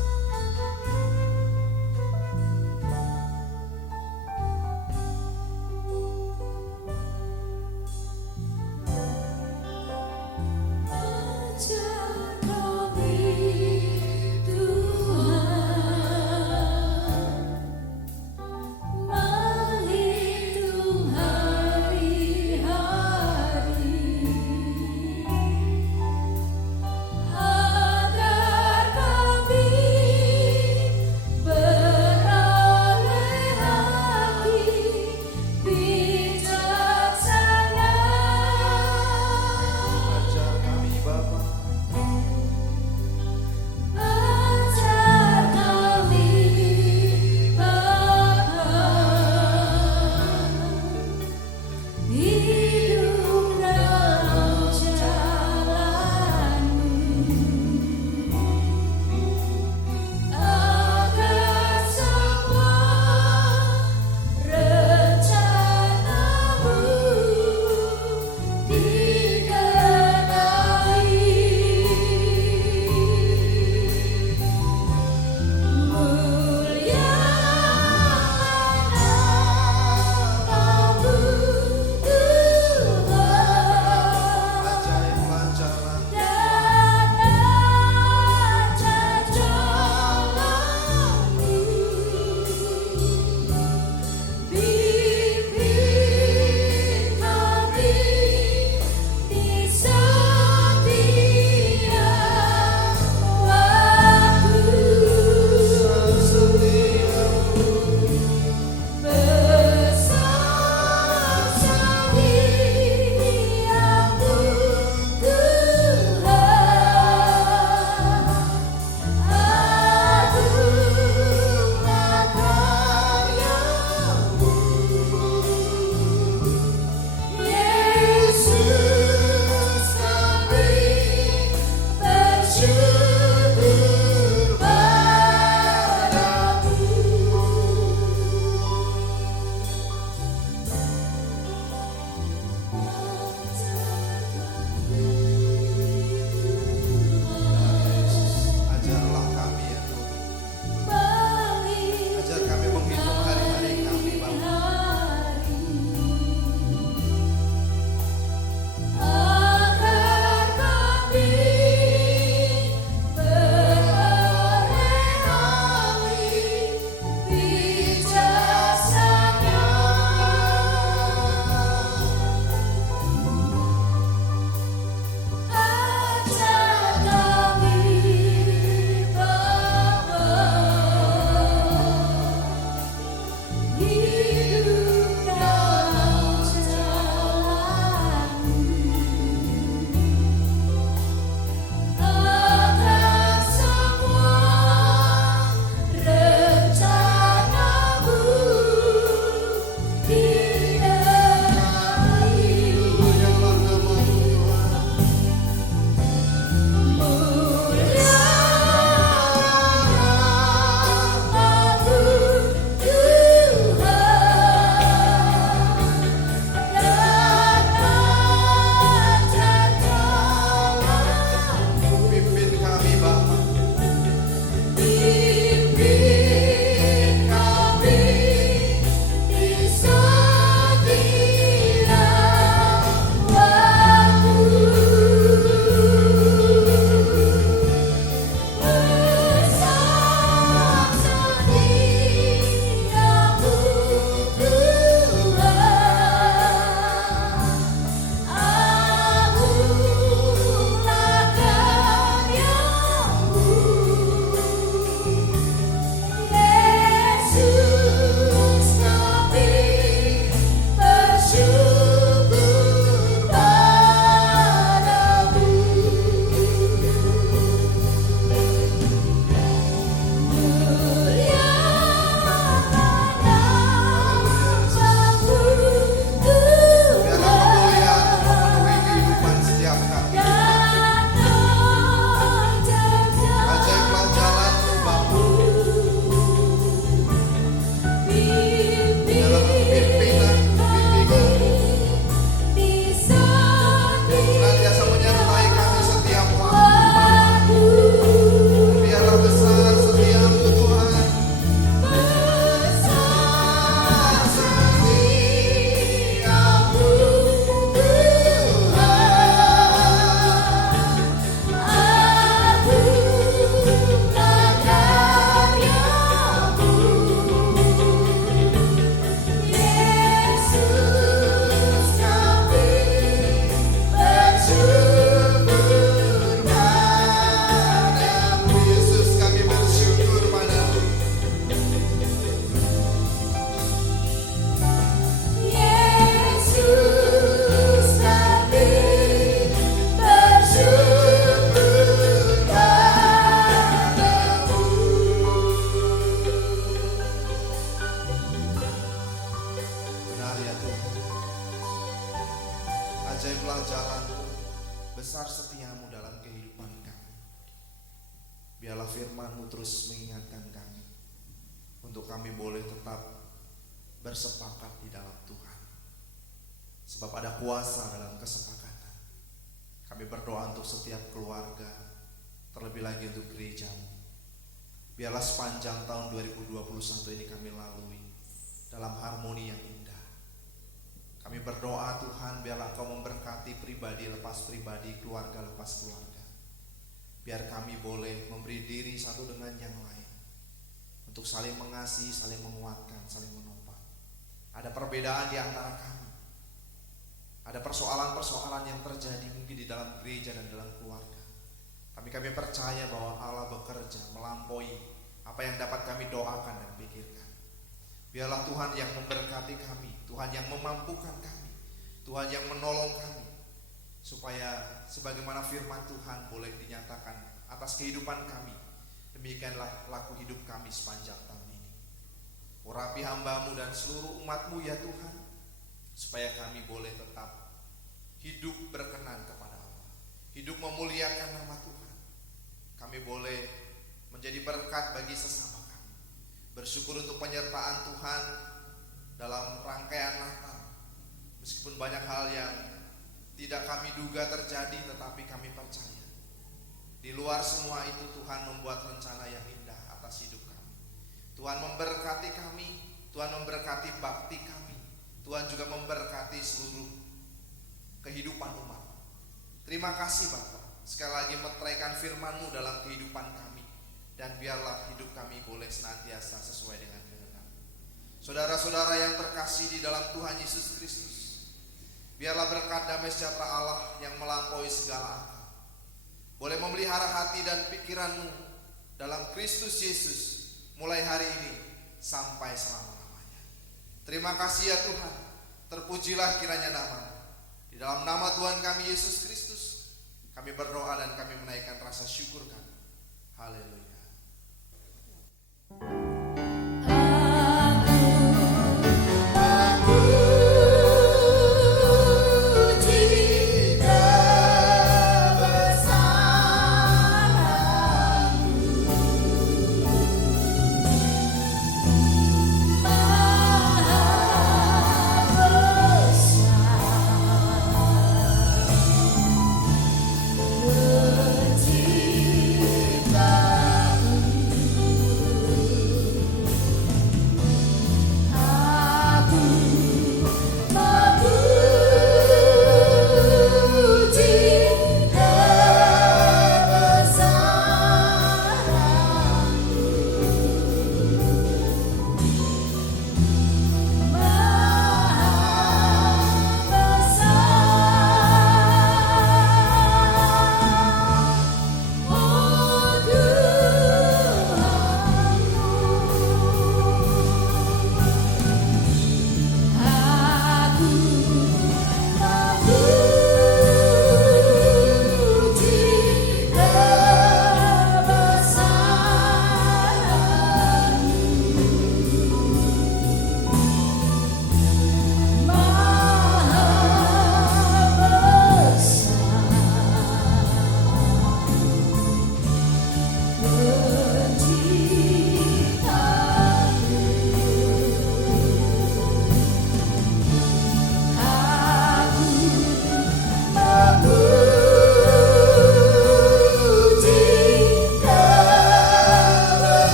ajaiblah jalan-Mu, besar setiamu dalam kehidupan kami. Biarlah firman-Mu terus mengingatkan kami, untuk kami boleh tetap bersepakat di dalam Tuhan. Sebab ada kuasa dalam kesepakatan. Kami berdoa untuk setiap keluarga, terlebih lagi untuk gereja-Mu. Biarlah sepanjang tahun 2021 ini kami lalui dalam harmoni yang indah. Kami berdoa Tuhan, biarlah Engkau memberkati pribadi lepas pribadi, keluarga lepas keluarga. Biar kami boleh memberi diri satu dengan yang lain, untuk saling mengasihi, saling menguatkan, saling menopang. Ada perbedaan di antara kami. Ada persoalan-persoalan yang terjadi mungkin di dalam gereja dan dalam keluarga. Tapi kami percaya bahwa Allah bekerja melampaui apa yang dapat kami doakan dan pikirkan. Biarlah Tuhan yang memberkati kami, Tuhan yang memampukan kami, Tuhan yang menolong kami, supaya sebagaimana firman Tuhan boleh dinyatakan atas kehidupan kami. Demikianlah laku hidup kami sepanjang tahun ini. Urapi hamba-Mu dan seluruh umat-Mu ya Tuhan, supaya kami boleh tetap hidup berkenan kepada Allah, hidup memuliakan nama Tuhan. Kami boleh menjadi berkat bagi sesama kami. Bersyukur untuk penyertaan Tuhan dalam rangkaian Natal. Meskipun banyak hal yang tidak kami duga terjadi, tetapi kami percaya di luar semua itu Tuhan membuat rencana yang indah atas hidup kami. Tuhan memberkati kami, Tuhan memberkati bakti kami, Tuhan juga memberkati seluruh kehidupan umat. Terima kasih Bapa, sekali lagi meteraikan firman-Mu dalam kehidupan kami, dan biarlah hidup kami boleh senantiasa sesuai dengan kehendak. Saudara-saudara yang terkasih di dalam Tuhan Yesus Kristus, biarlah berkat damai sejahtera Allah yang melampaui segala akal boleh memelihara hati dan pikiran-Mu dalam Kristus Yesus mulai hari ini sampai selama-lamanya. Terima kasih ya Tuhan, terpujilah kiranya nama-Mu. Di dalam nama Tuhan kami Yesus Kristus kami berdoa dan kami menaikkan rasa syukur kami. Haleluya.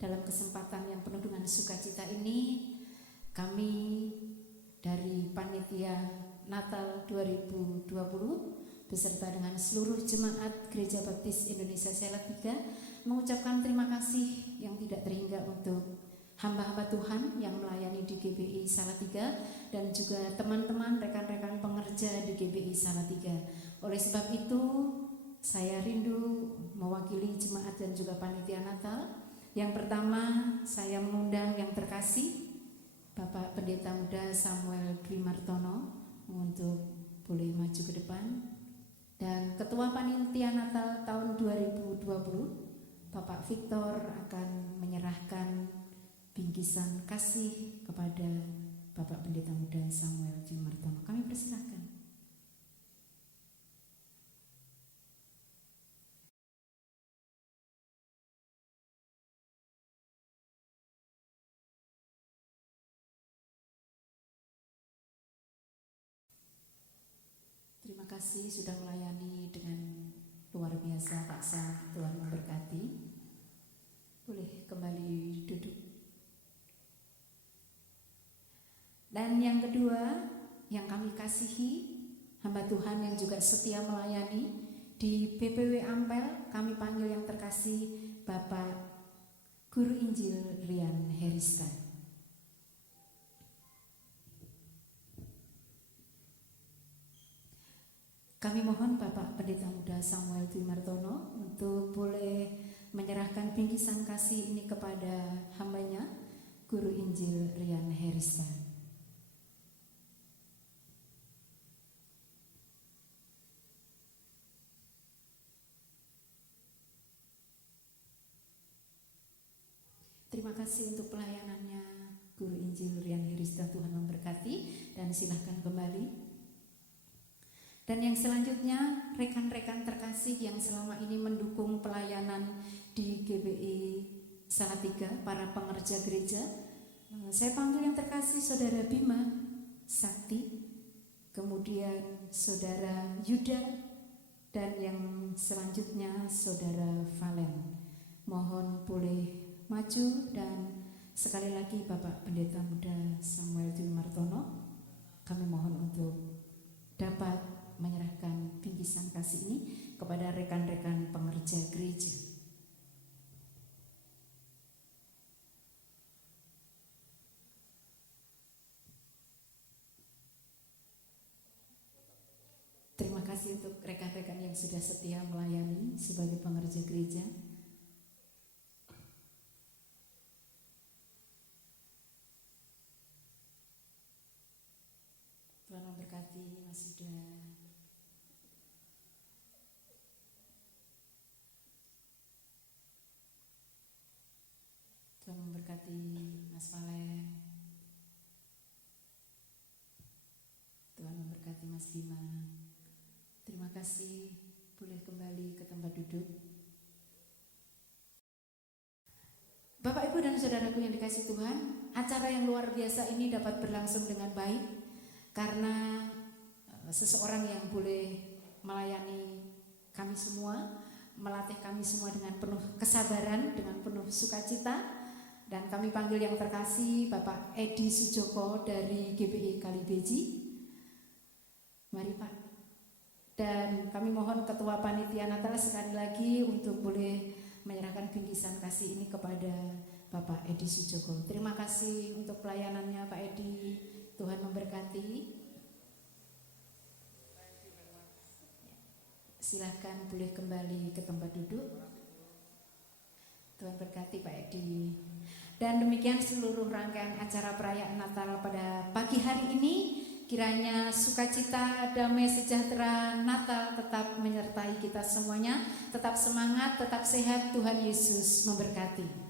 dalam kesempatan yang penuh dengan sukacita ini, kami dari Panitia Natal 2020 beserta dengan seluruh jemaat Gereja Baptis Indonesia Salatiga mengucapkan terima kasih yang tidak terhingga untuk hamba-hamba Tuhan yang melayani di GBI Salatiga dan juga teman-teman rekan-rekan pengerja di GBI Salatiga. Oleh sebab itu, saya rindu mewakili jemaat dan juga panitia Natal. Yang pertama, saya mengundang yang terkasih Bapak Pendeta Muda Samuel Dwi Martono untuk boleh maju ke depan. Dan Ketua Panitia Natal tahun 2020, Bapak Victor akan menyerahkan bingkisan kasih kepada Bapak Pendeta Muda Samuel Dwi Martono. Kami persilahkan. Terima kasih sudah melayani dengan luar biasa Pak Sam. Tuhan memberkati. Boleh kembali duduk. Dan yang kedua, yang kami kasihi, hamba Tuhan yang juga setia melayani di PPW Ampel, kami panggil yang terkasih Bapak Guru Injil Rian Herista. Kami mohon Bapak Pendeta Muda Samuel Dwi Martono untuk boleh menyerahkan bingkisan kasih ini kepada hambanya, Guru Injil Rian Herista. Terima kasih untuk pelayanannya Guru Injil Rian Herista, Tuhan memberkati, dan silahkan kembali. Dan yang selanjutnya, rekan-rekan terkasih yang selama ini mendukung pelayanan di GBI Salatiga, para pengerja gereja. Saya panggil yang terkasih Saudara Bima Sakti, kemudian Saudara Yuda, dan yang selanjutnya Saudara Valen. Mohon boleh maju, dan sekali lagi Bapak Pendeta Muda Samuel Dwi Martono, kami mohon untuk dapat menyerahkan bingkisan kasih ini kepada rekan-rekan pengerja gereja. Terima kasih untuk rekan-rekan yang sudah setia melayani sebagai pengerja gereja. Tuhan memberkati Mas Yuda. Tuhan memberkati Mas Valen. Tuhan memberkati Mas Bima. Terima kasih, boleh kembali ke tempat duduk. Bapak, Ibu, dan saudaraku yang dikasihi Tuhan, acara yang luar biasa ini dapat berlangsung dengan baik karena seseorang yang boleh melayani kami semua, melatih kami semua dengan penuh kesabaran, dengan penuh sukacita. Dan kami panggil yang terkasih Bapak Edi Sujoko dari GBI Kalibeji. Mari Pak. Dan kami mohon Ketua Panitia Natal sekali lagi untuk boleh menyerahkan bingkisan kasih ini kepada Bapak Edi Sujoko. Terima kasih untuk pelayanannya Pak Edi. Tuhan memberkati. Silakan boleh kembali ke tempat duduk. Tuhan berkati Pak Edi. Dan demikian seluruh rangkaian acara perayaan Natal pada pagi hari ini. Kiranya sukacita, damai, sejahtera Natal tetap menyertai kita semuanya. Tetap semangat, tetap sehat. Tuhan Yesus memberkati.